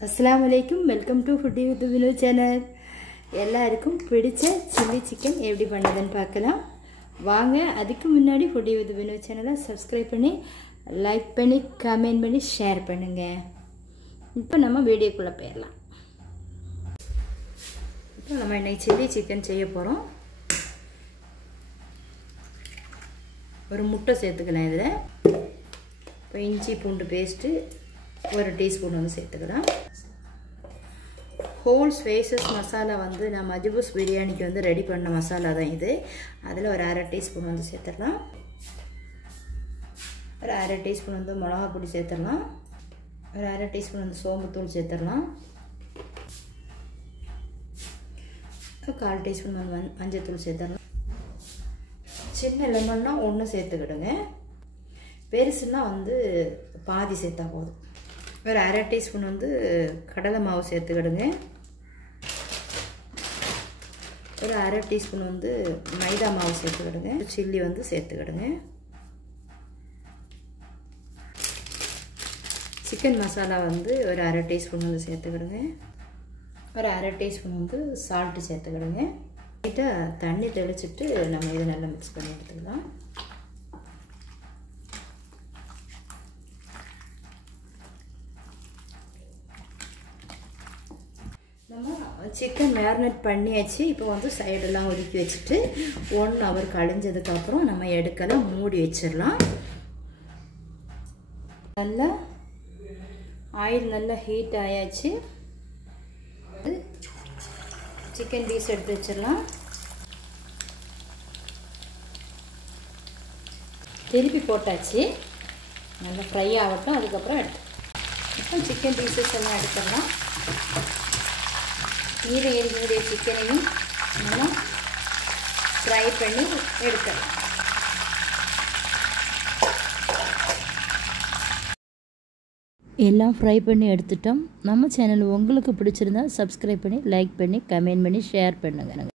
अस्सलाम वालेकुम welcome to foodie with Vinu channel எல்லாருக்கும் பிடிச்ச சில்லி சிக்கன் எப்படி பண்ணதுன்னு பார்க்கலாம் வாங்க அதுக்கு முன்னாடி ஃபுடி வித் வினோ சேனலை சப்ஸ்கிரைப் பண்ணி லைக் பண்ணி கமெண்ட் பண்ணி ஷேர் பண்ணுங்க இப்போ நம்ம வீடியோக்குள்ள போயிடலாம் இப்போ நம்ம இன்னைக்கு சில்லி சிக்கன் செய்ய போறோம் ஒரு முட்டை சேர்த்துக்கலாம் இதுல இப்போ இஞ்சி பூண்டு பேஸ்ட் ஒரு டீஸ்பூன் வந்து சேர்த்துக்கலாம் whole spices மசாலா வந்து நான் மஜ்பூஸ் பிரியாணிக்கு வந்து ரெடி பண்ண மசாலா தான் இது அதுல ஒரு 1/2 டீஸ்பூன் வந்து சேர்த்தறலாம் ஒரு 1/2 டீஸ்பூன் வந்து மிளகாய் பொடி சேர்த்தறலாம் ஒரு 1/2 டீஸ்பூன் வந்து சோம்பு தூள் சேர்த்தறலாம் ஒரு 1/4 டீஸ்பூன் மஞ்சள் தூள் சேர்த்தறலாம் சின்ன லெமன்னா ஒன்னு சேர்த்துக்கிடுங்க பெருசுனா வந்து பாதி சேர்த்தா போதும் ஒரு 1/2 டீஸ்பூன் வந்து கடலை மாவு சேர்த்துக்கிடுங்க ஒரு 1/2 டீஸ்பூன் வந்து மைதா மாவு சேர்த்துக்கிடுங்க சில்லி வந்து சேர்த்துக்கிடுங்க சிக்கன் மசாலா வந்து ஒரு 1/2 டீஸ்பூன் வந்து சேர்த்துக்கிடுங்க ஒரு 1/2 டீஸ்பூன் வந்து சால்ட் சேர்த்துக்கிடுங்க லைட்டா தண்ணி தெளிச்சிட்டு நம்ம இதை நல்லா மிக்ஸ் பண்ணி எடுத்துக்கலாம் சிக்கன் மேரினேட் பண்ணியாச்சு இப்போ வந்து சைடெல்லாம் ஒதுக்கி வச்சுட்டு 1 hour கழிஞ்சதுக்கு அப்புறம் நம்ம எடுக்கலாம் மூடி வச்சிடலாம் நல்லா ஆயில் நல்லா ஹீட் ஆயாச்சு சிக்கன் பீஸ் எடுத்து வச்சிடலாம் திருப்பி போட்டாச்சு நல்லா ஃப்ரை ஆகட்டும் அதுக்கப்புறம் இப்போ சிக்கன் பீசஸ் எல்லாம் எடுத்துடலாம் மீதம் இருக்கக்கூடிய சிக்கனையும் நம்ம ஃப்ரை பண்ணி எடுத்துடலாம் எல்லாம் ஃப்ரை பண்ணி எடுத்துட்டோம் நம்ம சேனல் உங்களுக்கு பிடிச்சிருந்தா சப்ஸ்கிரைப் பண்ணி லைக் பண்ணி கமெண்ட் பண்ணி ஷேர் பண்ணுங்க